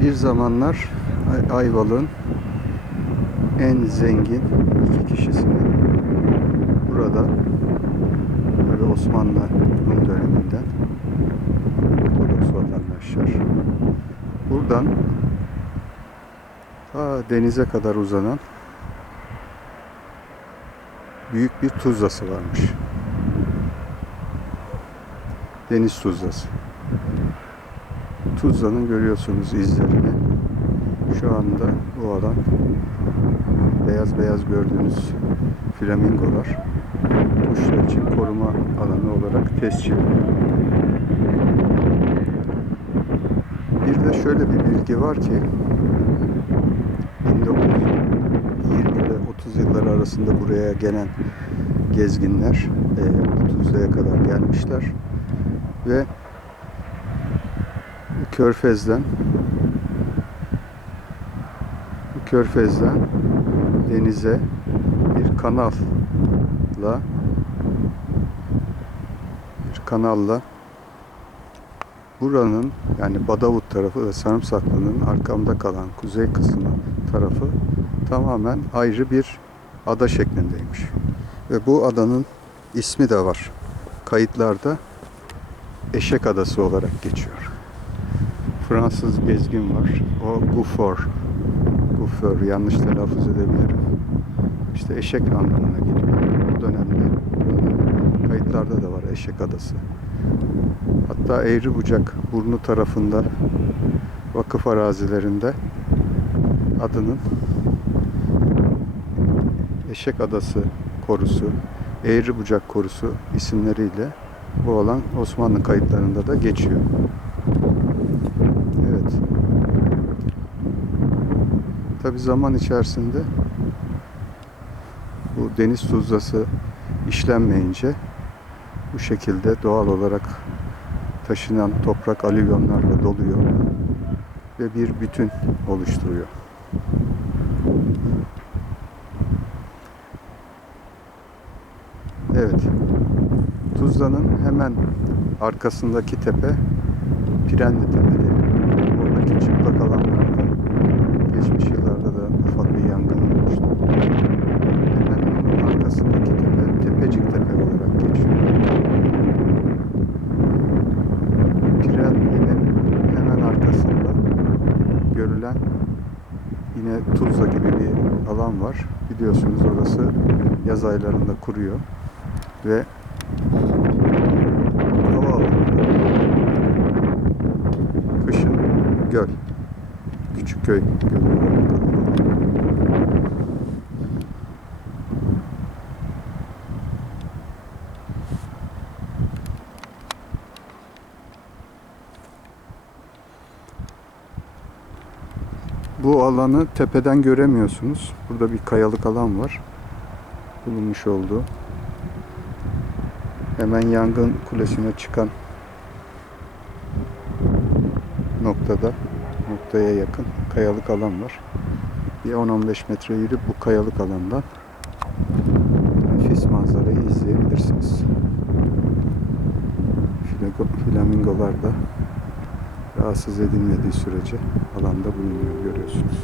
Bir zamanlar Ay- Ayvalık'ın en zengin iki kişisinin burada böyle Osmanlı döneminden Ortodoks vatandaşlar buradan ta denize kadar uzanan büyük bir tuzlası varmış. Deniz tuzlası. Tuzla'nın görüyorsunuz izlerini. Şu anda bu alan beyaz beyaz gördüğünüz flamingolar kuşlar için koruma alanı olarak tescil. Bir de şöyle bir bilgi var ki 1920 ile 30 yıllar arasında buraya gelen gezginler e, Tuzla'ya kadar gelmişler ve Körfez'den Körfez'den denize bir kanalla bir kanalla buranın yani Badavut tarafı ve Sarımsaklı'nın arkamda kalan kuzey kısmı tarafı tamamen ayrı bir ada şeklindeymiş. Ve bu adanın ismi de var. Kayıtlarda Eşek Adası olarak geçiyor. Fransız gezgin var. O Gufor. Gufor yanlış telaffuz edebilirim. İşte eşek anlamına geliyor. O dönemde kayıtlarda da var Eşek Adası. Hatta Eğribucak burnu tarafında vakıf arazilerinde adının Eşek Adası Korusu, Eğribucak Korusu isimleriyle bu alan Osmanlı kayıtlarında da geçiyor. Evet. Tabi zaman içerisinde bu deniz tuzlası işlenmeyince bu şekilde doğal olarak taşınan toprak alüvyonlarla doluyor ve bir bütün oluşturuyor. Evet. Tuzla'nın hemen arkasındaki tepe Pirenli Tepeleri. Oradaki çıplak alanlarda geçmiş yıllarda da ufak bir yangın olmuştu. Hemen onun arkasındaki tepe Tepecik Tepe olarak geçiyor. Pirenli'nin hemen arkasında görülen yine Tuzla gibi bir alan var. Biliyorsunuz orası yaz aylarında kuruyor ve havaalanında kışın göl. Küçükköy gölü olarak Bu alanı tepeden göremiyorsunuz. Burada bir kayalık alan var. Bulunmuş olduğu. Hemen yangın kulesine çıkan noktada, noktaya yakın kayalık alan var. Bir 10-15 metre yürüyüp bu kayalık alandan nefis manzarayı izleyebilirsiniz. Flamingolar da rahatsız edilmediği sürece alanda bulunuyor görüyorsunuz.